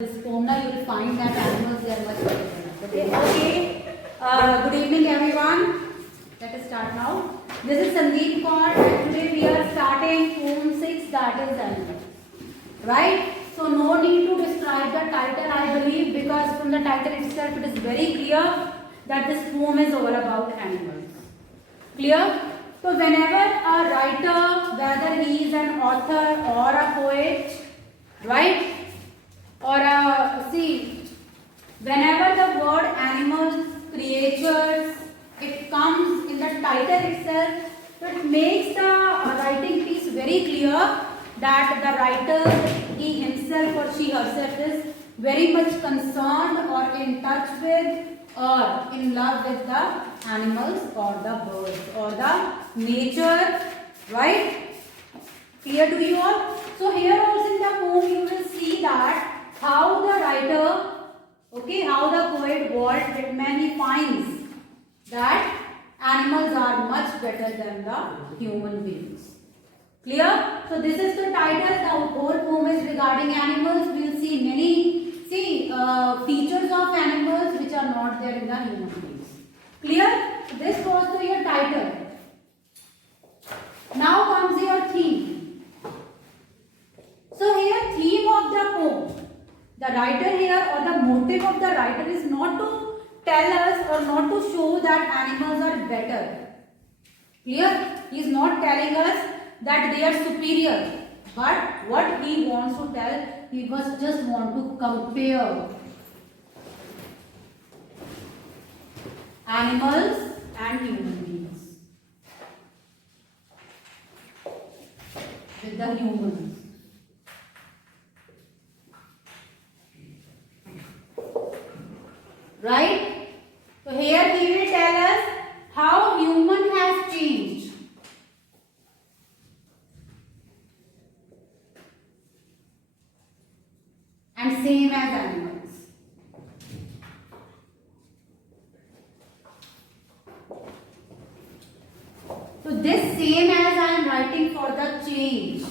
This poem now you will find that animals they are much better than us. Okay. Good evening everyone. Let us start now. This is Sandeep Kaur and today we are starting poem 6, that is animals. Right? So no need to describe the title, I believe, because from the title itself it is very clear that this poem is all about animals. Clear? So whenever a writer, whether he is an author or a poet, right? Or whenever the word animals, creatures, it comes in the title itself, so it makes the writing piece very clear that the writer, he himself or she herself is very much concerned or in touch with or in love with the animals or the birds or the nature, right? Clear to you all? So here also in the poem you will see that how the writer, how the poet Walt Whitman, he finds that animals are much better than the human beings. Clear? So this is the title. The whole poem is regarding animals. We will see many features of animals which are not there in the human beings. Clear? So this was to your title. Now comes your theme. So here theme of the poem. The writer here or the motive of the writer is not to tell us or not to show that animals are better. Clear? He is not telling us that they are superior. But what he wants to tell, he must just want to compare animals and human beings with the humans. Right? So here he will tell us how human has changed. And same as animals. So this same as I am writing for the change.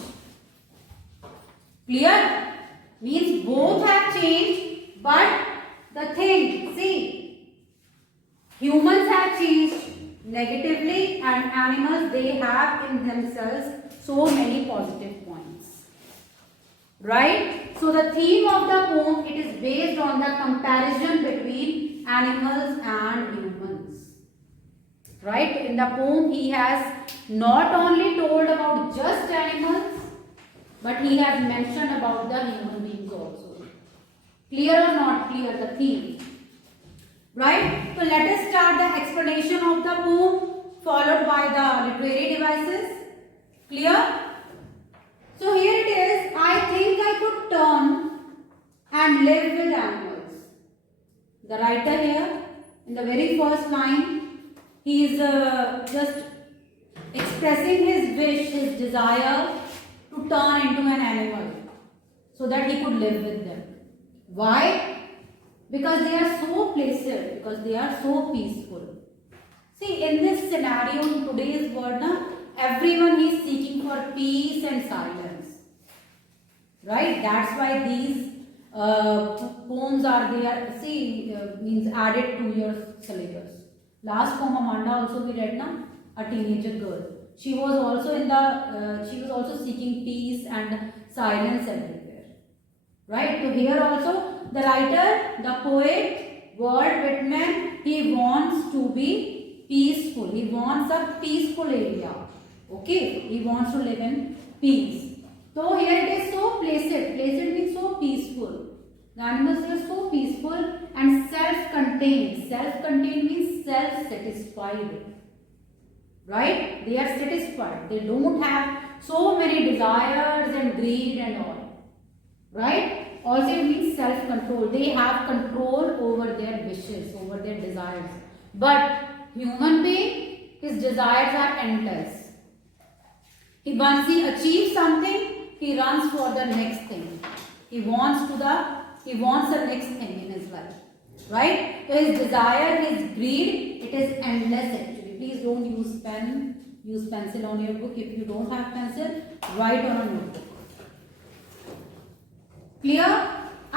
Clear? Means both have changed, but the thing, see, humans have changed negatively and animals, they have in themselves so many positive points. Right? So the theme of the poem, it is based on the comparison between animals and humans. Right? In the poem, he has not only told about just animals, but he has mentioned about the human beings also. Clear or not clear the theme? Right? So let us start the explanation of the poem followed by the literary devices. Clear? So here it is. I think I could turn and live with animals. The writer here in the very first line, he is just expressing his wish, his desire to turn into an animal so that he could live with them. Why? Because they are so placid, because they are so peaceful. See, in this scenario, in today's world, everyone is seeking for peace and silence. Right? That's why these poems are there, means added to your syllabus. Last poem, Amanda, also we read now, a teenager girl. She was also she was also seeking peace and silence everywhere. Right? So here also the writer, the poet, Walt Whitman, he wants to be peaceful. He wants a peaceful area. Okay? He wants to live in peace. So here it is so placid. Placid means so peaceful. The animals are so peaceful and self-contained. Self-contained means self-satisfied. Right? They are satisfied. They don't have so many desires and greed and all. Right? Also it means self-control. They have control over their wishes, over their desires. But human being, his desires are endless. Once he achieves something, he runs for the next thing. He wants the next thing in his life. Right? So his desire, his greed, it is endless actually. Please don't use pen, use pencil on your book. If you don't have pencil, write on a notebook. Clear?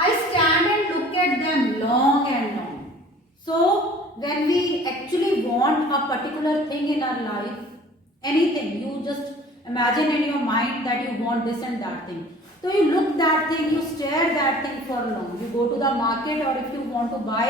I stand and look at them long and long. So when we actually want a particular thing in our life, anything, you just imagine in your mind that you want this and that thing. So you look that thing, you stare that thing for long. You go to the market, or if you want to buy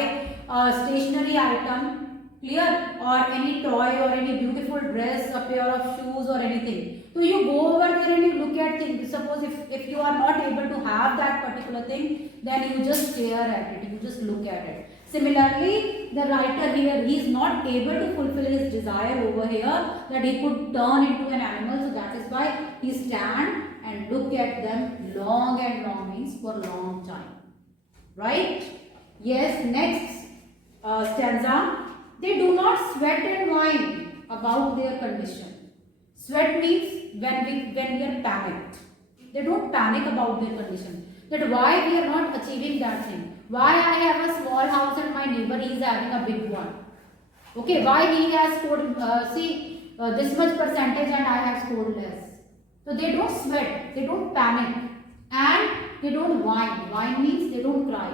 a stationery item, clear, or any toy or any beautiful dress, a pair of shoes or anything. So you go over there and you look at things. Suppose if you are not able to have that particular thing, then you just stare at it, you just look at it. Similarly, the writer here, he is not able to fulfill his desire over here that he could turn into an animal. So that is why he stand and look at them long and long, means for long time. Right? Yes, next stanza. They do not sweat and whine about their condition. Sweat means when we are panicked. They don't panic about their condition. That why we are not achieving that thing. Why I have a small house and my neighbor is having a big one. Okay, why he has scored this much percentage and I have scored less. So they don't sweat, they don't panic, and they don't whine. Whine means they don't cry.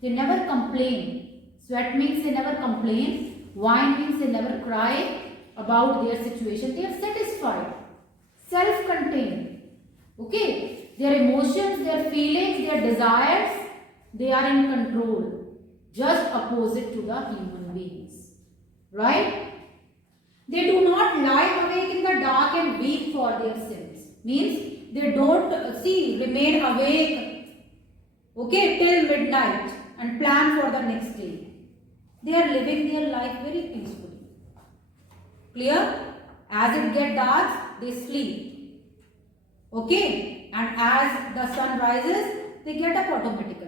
They never complain. Sweat means they never complain. Whine means they never cry about their situation. They are satisfied, self-contained. Okay, their emotions, their feelings, their desires, they are in control. Just opposite to the human beings. Right? They do not lie awake in the dark and weep for their sins. Means they don't remain awake, okay, till midnight and plan for the next day. They are living their life very peacefully. Clear? As it gets dark, they sleep. Okay? And as the sun rises, they get up automatically.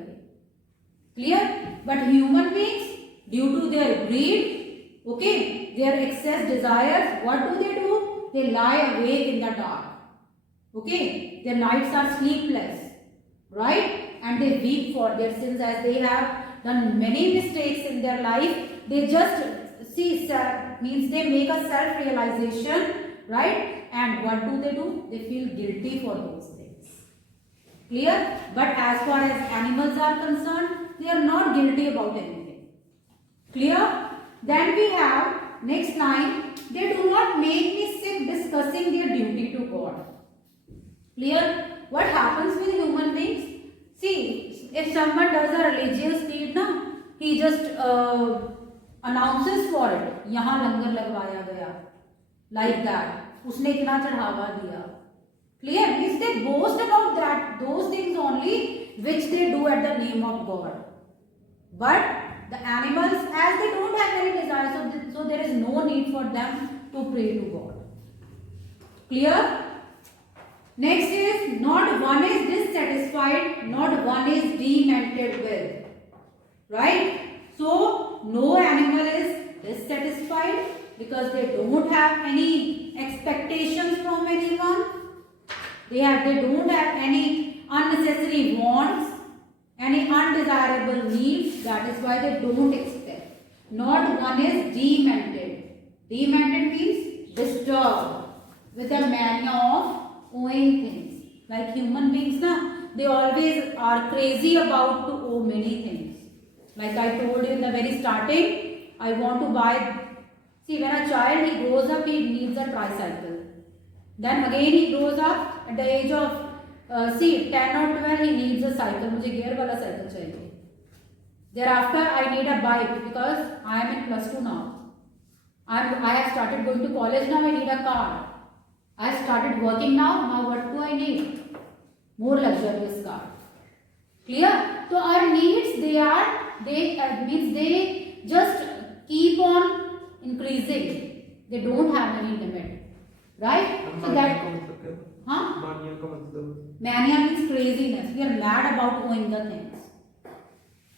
Clear? But human beings, due to their greed, okay, their excess desires, what do? They lie awake in the dark. Okay? Their nights are sleepless. Right? And they weep for their sins as they have done many mistakes in their life. They just means they make a self-realization, right? And what do? They feel guilty for those things. Clear? But as far as animals are concerned, they are not guilty about anything. Clear? Then we have next line. They do not make me sick discussing their duty to God. Clear? What happens with human beings? See, if someone does a religious deed, he just announces for it. यहाँ लंगर लगवाया गया, like that. उसने इतना चढ़ावा दिया. Clear? Means they boast about that, those things only which they do at the name of God. But the animals, as they don't have any desire, so there is no need for them to pray to God. Clear? Next is, not one is dissatisfied, not one is demented with. Right? So, no animal is dissatisfied because they don't have any expectations from anyone. They don't have any unnecessary wants, any undesirable needs. That is why they don't expect. Not one is demented. Demented means disturbed with a mania of owing things. Like human beings, they always are crazy about to owe many things. Like I told you in the very starting, I want to buy. See, when a child, he grows up, he needs a tricycle. Then again he grows up at the age of 10 or 12, he needs a cycle. मुझे gear वाला cycle चाहिए. Thereafter, I need a bike because I am in +2 now. I have started going to college now. I need a car. I have started working now. Now what do I need? More luxurious car. Clear? So our needs, means they just keep on increasing. They don't have any limit. Right? So that, mania means craziness. We are mad about owing the things.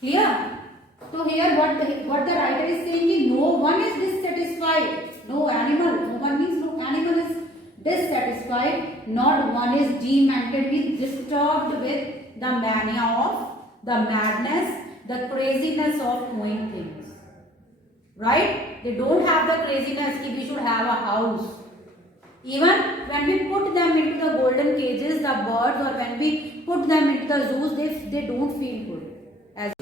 Clear? So here what the writer is saying is, no one is dissatisfied. No animal. No one means no animal is dissatisfied. Not one is demented, means disturbed with the mania of, the madness, the craziness of owing things. Right? They don't have the craziness that we should have a house. Even when we put them into the golden cages, the birds, or when we put them into the zoos, they don't feel good. As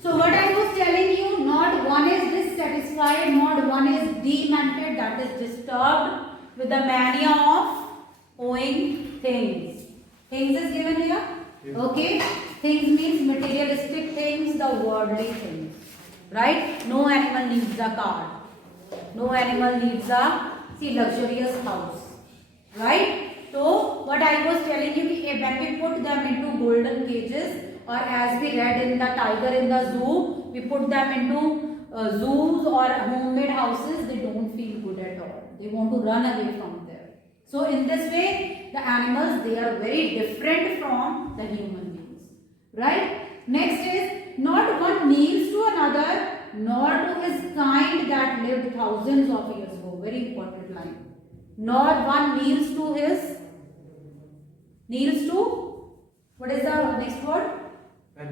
so what I was telling you, not one is dissatisfied, not one is demented, that is disturbed with the mania of owing things. Things is given here. Okay. Things means materialistic things, the worldly things. Right? No animal needs a car. No animal needs a luxurious house. Right? So what I was telling you, when we put them into golden cages, or as we read in the tiger in the zoo, we put them into zoos or homemade houses, they don't feel good at all. They want to run away from there. So in this way, the animals, they are very different from the human beings. Right? Next is, not one kneels to another, nor to his kind that lived thousands of years ago. Very important line. Nor one kneels to his, what is the next word?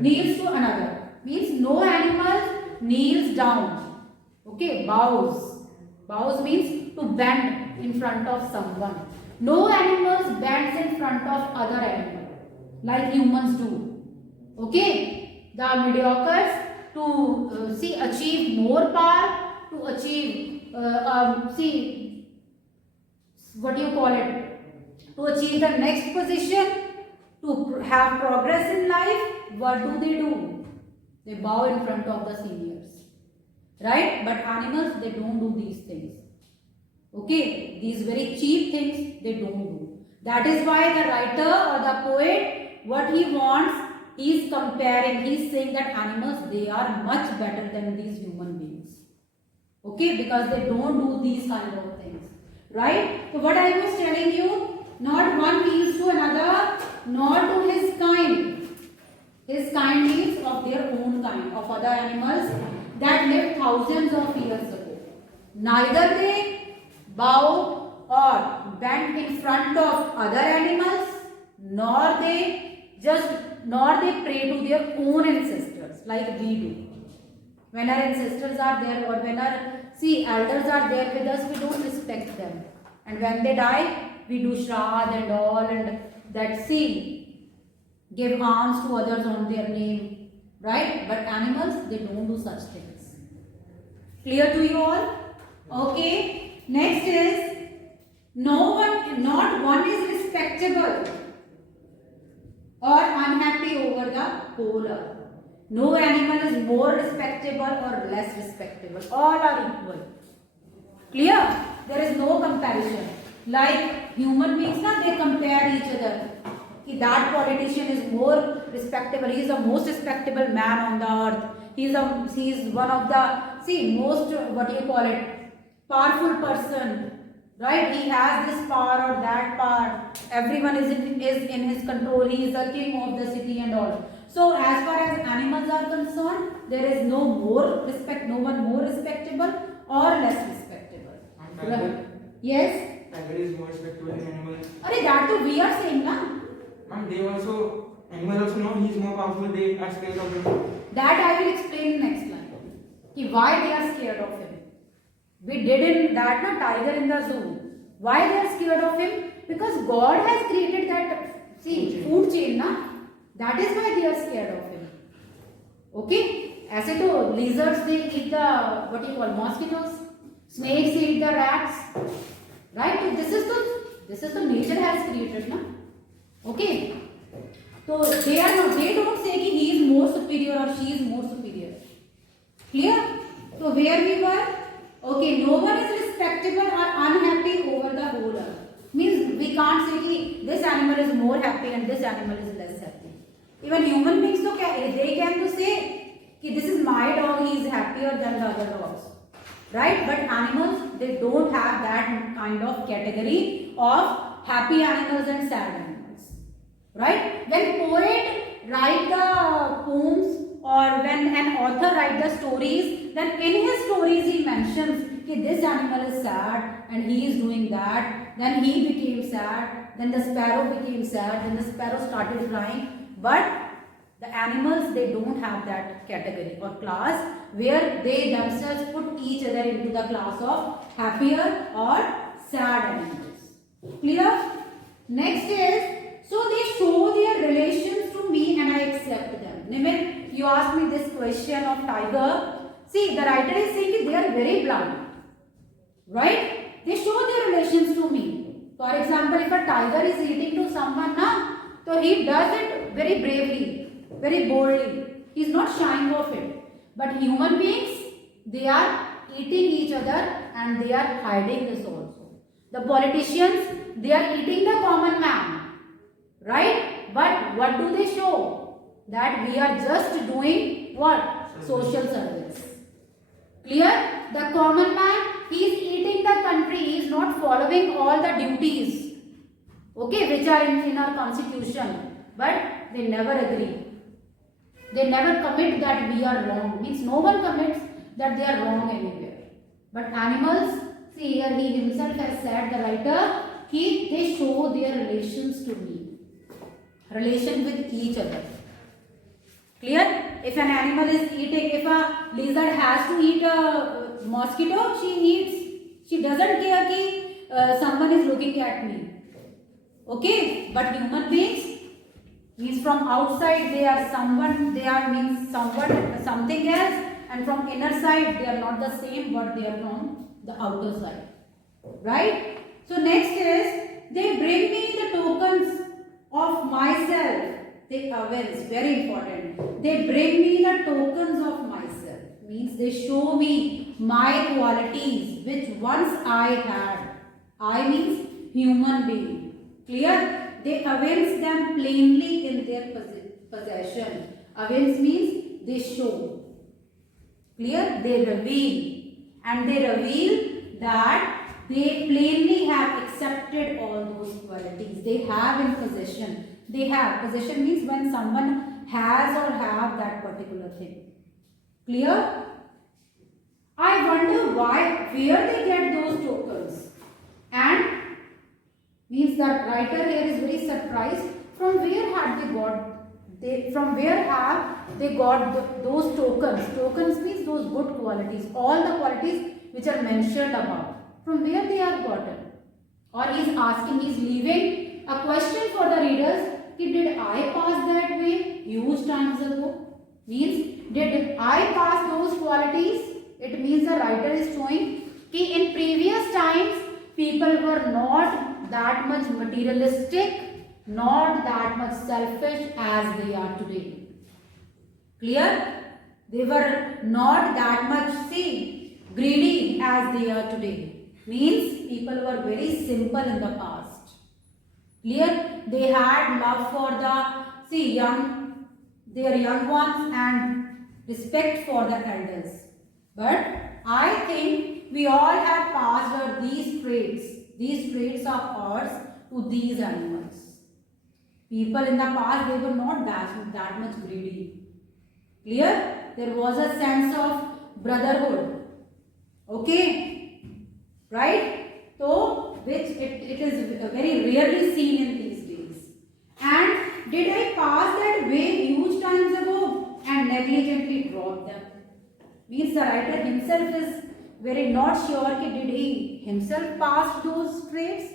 Kneels to another. Means no animal kneels down. Okay, bows. Bows means to bend in front of someone. No animals bends in front of other animal like humans do. Okay, the mediocres to achieve more power, to achieve what do you call it? To achieve the next position, to have progress in life, what do? They bow in front of the seniors. Right? But animals, they don't do these things. Okay? These very cheap things, they don't do. That is why the writer or the poet, what he wants, he is comparing, he is saying that animals, they are much better than these human beings. Okay? Because they don't do these kind of things. Right? So what I was telling you, not one means to another, nor to his kind. His kind means of their own kind, of other animals that lived thousands of years ago. Neither they bow or bend in front of other animals, nor they pray to their own ancestors like we do. When our ancestors are there, or when our elders are there with us, we don't respect them. And when they die, we do shraddh and all, and that give alms to others on their name. Right? But animals, they don't do such things. Clear to you all? Okay. Next is, not one is respectable or unhappy over the whole earth. No animal is more respectable or less respectable. All are equal. Clear? There is no comparison. Like human beings, they compare each other. That politician is more respectable. He is the most respectable man on the earth. He is one of the most powerful person. Right? He has this power or that power. Everyone is in his control. He is the king of the city and all. So as far as animals are concerned, there is no one more respectable or less respectable. Right? Yes? Tiger is more respectable than animal. That too we are saying, na? And animals also know he is more powerful, they are scared of him. That I will explain in next line. Why they are scared of him. We did in that, tiger in the zoo. Why they are scared of him? Because God has created that, food chain, na? That is why they are scared of him. Okay? As to lizards, they eat the, mosquitoes. Snakes eat the rats. Right? This is the nature has created, na? Okay? So they don't say that he is more superior or she is more superior. Clear? So where we were? Okay, no one is respectable or unhappy over the whole earth. Means we can't say that this animal is more happy and this animal is less happy. Even human beings, they can say that this is my dog, he is happier than the other dogs. Right? But animals, they don't have that kind of category of happy animals and sad animals. Right? When poet write the poems or when an author write the stories, then in his stories he mentions that this animal is sad and he is doing that, then he became sad, then the sparrow became sad, then the sparrow started flying. But the animals, they don't have that category or class where they themselves put each other into the class of happier or sad animals. Clear? Next is, so they show their relations to me and I accept them. you ask me this question of tiger, see the writer is saying they are very blunt, right? They show their relations to me. For example, if a tiger is eating to someone, na, so he does it very bravely, very boldly. He is not shying off it. But human beings, they are eating each other and they are hiding this also. The politicians, they are eating the common man, right? But what do they show? That we are just doing what? Social service. Clear? The common man, he is eating the country, he is not following all the duties, okay, which are in our constitution. But they never agree. They never commit that we are wrong. Means no one commits that they are wrong anywhere. But animals, see here he himself has said, the writer, they show their relations to me. Relation with each other. Clear? If an animal is eating, if a lizard has to eat a mosquito, she eats. She doesn't care that someone is looking at me. Okay? But human beings, means from outside they are someone, they are means someone, something else, and from inner side they are not the same, but they are from the outer side. Right? So next is, they bring me the tokens of myself. They avails, very important. They bring me the tokens of myself. Means they show me my qualities which once I had. I means human being. Clear? They avails them plainly in their possession. Avails means they show. Clear? They reveal. And they reveal that they plainly have accepted all those qualities. They have in possession. They have. Possession means when someone has or have that particular thing. Clear? I wonder where they get those tokens. And means that writer here is very surprised. From where had they got? From where have they got those tokens? Tokens means those good qualities. All the qualities which are mentioned above. From where they have gotten? Or he is asking, he is leaving a question for the readers. Did I pass that way huge times ago? Means, did I pass those qualities? It means the writer is showing that in previous times, people were not that much materialistic, not that much selfish as they are today. Clear? They were not that much, greedy as they are today. Means, people were very simple in the past. Clear? They had love for their young ones and respect for the elders. But I think we all have passed on these traits of ours to these animals. People in the past, they were not that much greedy. Clear? There was a sense of brotherhood. Okay? Right? So, which it is very rarely seen in these days. And did I pass that way huge times ago and negligently drop them? Means the writer himself is very not sure did he himself pass those traits,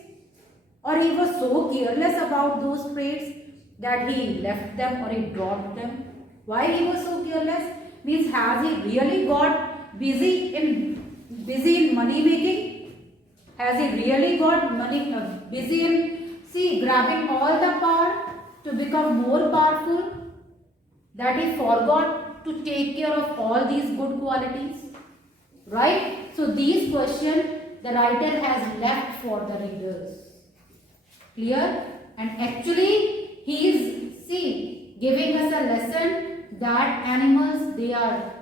or he was so careless about those traits that he left them or he dropped them. Why he was so careless? Means has he really got busy in money making? Has he really got busy in grabbing all the power to become more powerful, that he forgot to take care of all these good qualities? Right? So these questions the writer has left for the readers. Clear? And actually he is giving us a lesson that animals, they are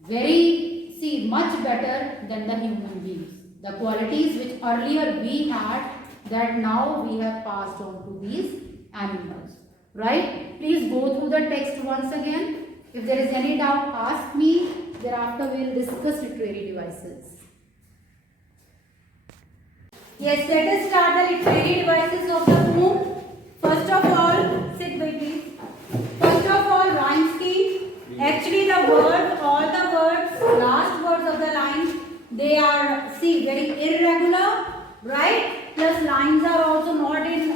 very much better than the human beings. The qualities which earlier we had, that now we have passed on to these animals. Right? Please go through the text once again. If there is any doubt, ask me. Thereafter we will discuss literary devices. Yes, let us start the literary devices of the poem. First of all, sit by please. First of all, rhyme scheme. Actually the words, all the words, last words of the line, they are very irregular, right? Plus lines are also not in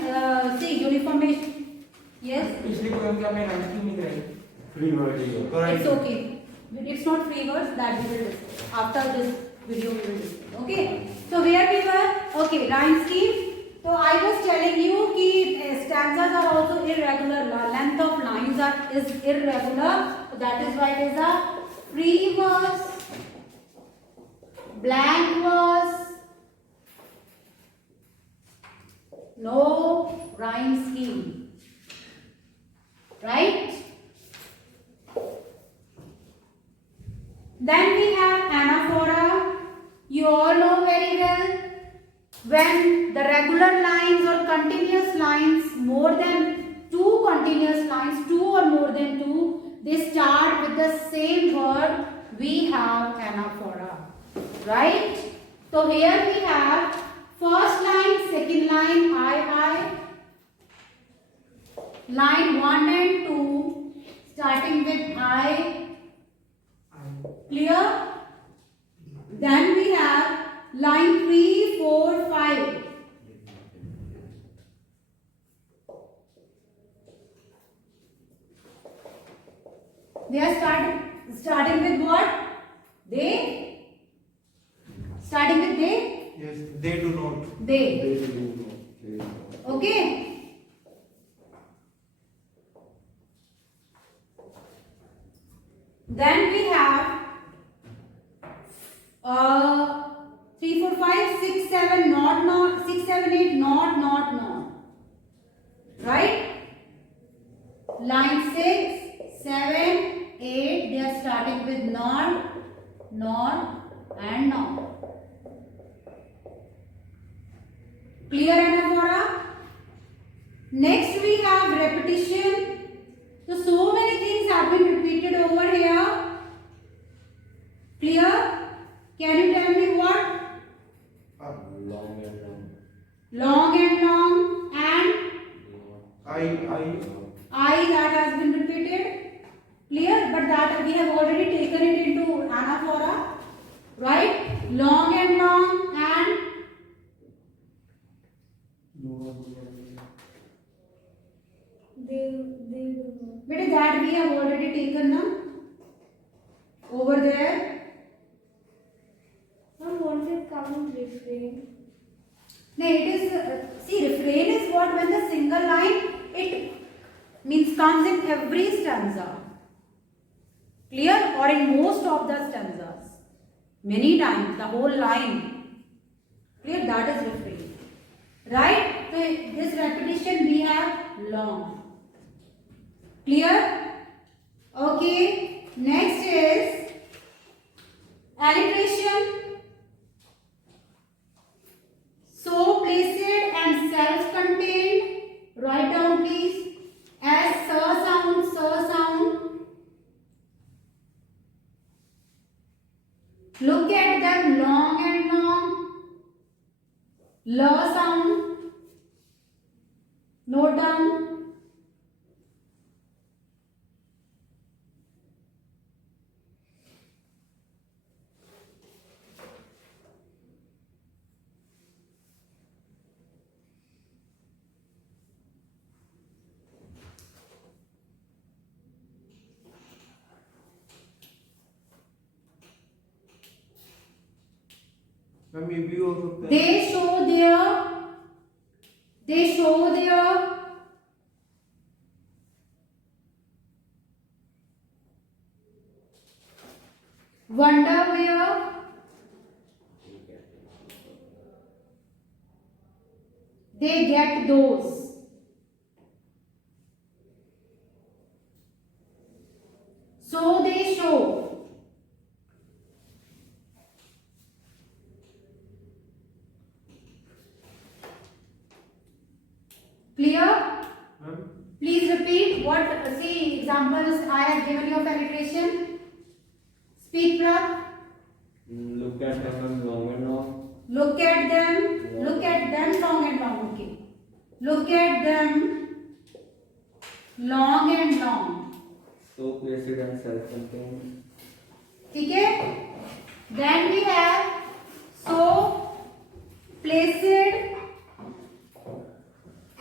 uniformation. Yes. पिछले poem का मैं rhyme scheme नहीं कराई. Free word. It's okay. It's not free words that we will discuss. After this video we will discuss. Okay. So where we were? Okay, rhyme scheme. So I was telling you कि stanzas are also irregular. Length of lines is irregular. So that is why it is a free verse, blank verse, no rhyme scheme. Right? Then we have anaphora. You all know very well. When the regular lines or continuous lines, more than two continuous lines, two or more than two, they start with the same word, we have anaphora. Right? So here we have first line, second line, I. Line 1 and 2, starting with I. Clear? Then we have line 3, 4, 5. They are starting with what? They? Starting with they? Yes, they do not. They. Okay? Then we have 3, 4, 5, 6, 7, not, 6, 7, 8, not. Right? Line 6, 7, 8, they are starting with not, and not. Clear anaphora? Next we have repetition. So many things have been repeated over here. Clear? Can you tell me what? Long and long. Long and long, and I that has been repeated. Clear? But that we have already taken it into anaphora. Right? Long and long, and but that we have already taken now. Over there. What is count refrain? No, it is, see, refrain is what when the single line, it means comes in every stanza. Clear? Or in most of the stanzas. Many times, the whole line. Clear? That is refrain. Right? So, this repetition we have long. Clear? Okay. Next is alliteration. So placed and self-contained. Write down please. As so sound. Look at them long and long. La sound. Note down. Maybe also They show their wonder where they get those. So they show. Clear? Please repeat what, see examples I have given you of alliteration. Speak, Prab. Look at them long and long. Look at them long and long. Okay. Look at them long and long. So placed and self-contained. Okay. Then we have so placid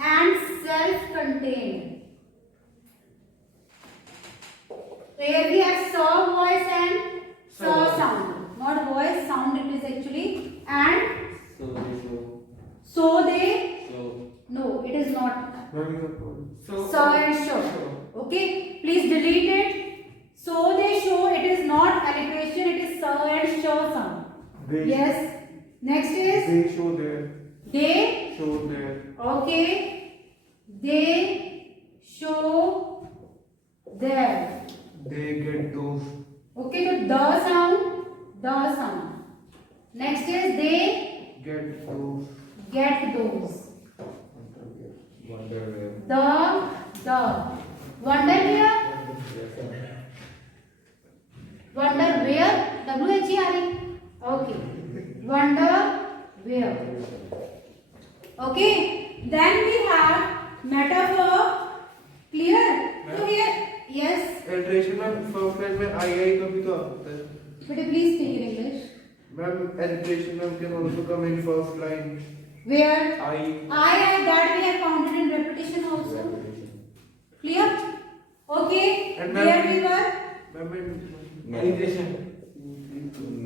and self-contained. So here we have saw voice and saw Saw. sound. Not voice, sound it is actually. And So they show. so they, So no, it is not. So Saw and show. Okay, please delete it. So they show, it is not alliteration, it is saw and show sound. They, Yes. Next is they show their, they. show their. Okay. They show their. They get those. Okay, so the sound, the sound. Next is they Get those. get those. wonder where. The. Wonder where? Wonder where? W-H-E-R-E. Okay. Wonder where. Okay. Then we have metaphor. Clear? So here, yes. Alliteration में first line में आई कभी तो आता है. Could you please speak in English? Ma'am, alliteration ma'am can also come in first line. Where? I. That we have counted in repetition also. Clear? Okay. And There we were. Ma'am, in alliteration.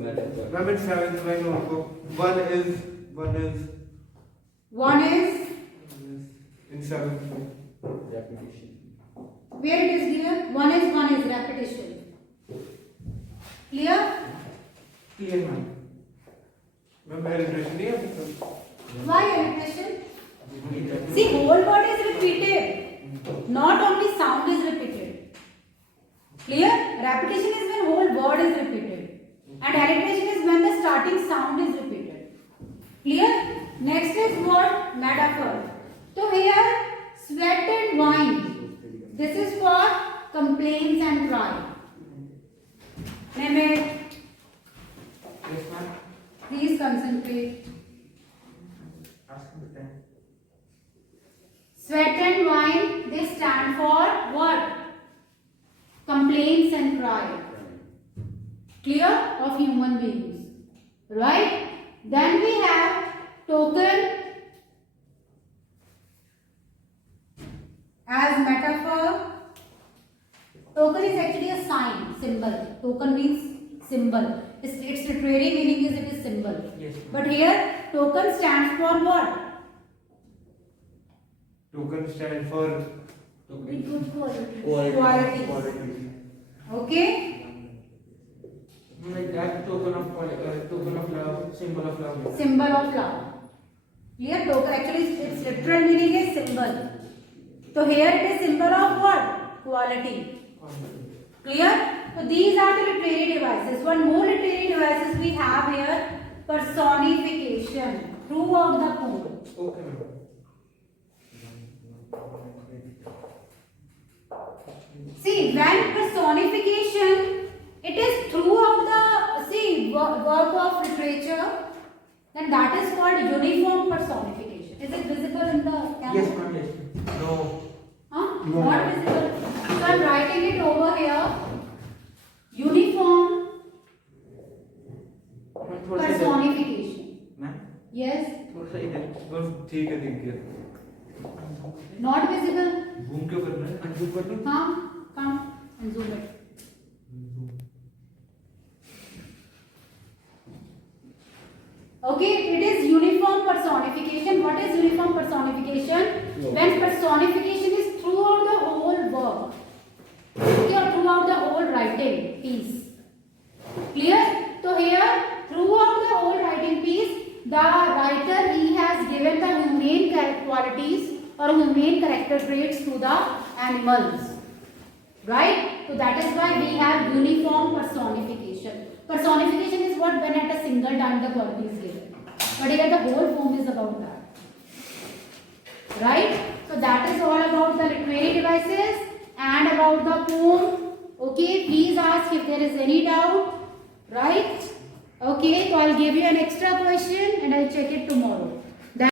Metaphor. Ma'am, in seventh line also. One is. One is In seventh line. Repetition. where it is dear. One is repetition. Clear? Clear ma'am. Ma'am, alliteration नहीं है. Why repetition? See, whole word is repeated. Not only sound is repeated. Clear? Repetition is when whole word is repeated. And alliteration is when the starting sound is repeated. Clear? Next is what? Metaphor. So here, sweat and wine. This is for complaints and cry. Name it. Yes ma'am. Please concentrate. Ask me the time. Sweat and wine, they stand for what? Complaints and cry. Clear? Of human beings. Right? Then we have token as metaphor. Token is actually a sign, symbol. Token means symbol. Its literary meaning is it is symbol. Yes. But here, token stands for what? Token stand for Good quality. Quality. quality. Okay? Like that token of love, symbol of love. Symbol of love. Clear? Token actually its literal meaning is symbol. So here it is symbol of what? Quality. Clear? So these are the literary devices. One more literary devices we have here. Personification throughout the poem. Okay ma'am. See, when personification, it is throughout the work of literature, then that is called uniform personification. Is it visible in the camera? Yes ma'am. Yes. No. Huh? No. Not visible. So I'm writing it over here. Uniform Ma'am, थोड़ा सा इधर. personification. Ma'am, Yes. थोड़ा सा इधर. बस ठीक है. Not visible. Zoom क्यों करना है? Unzoom कर दूं? Huh? Come and zoom it. Okay, it is uniform personification. What is uniform personification? No. When personification is throughout the whole work, okay, or throughout the whole writing piece. Clear? So here, throughout the whole writing piece, the writer he has given the humane qualities or humane character traits to the animals. Right? So that is why we have uniform personification. Personification is what when at a single time the quality is given. But here the whole poem is about that. Right? So that is all about the literary devices and about the poem. Okay, please ask if there is any doubt. Right? Okay, so I'll give you an extra question and I'll check it tomorrow.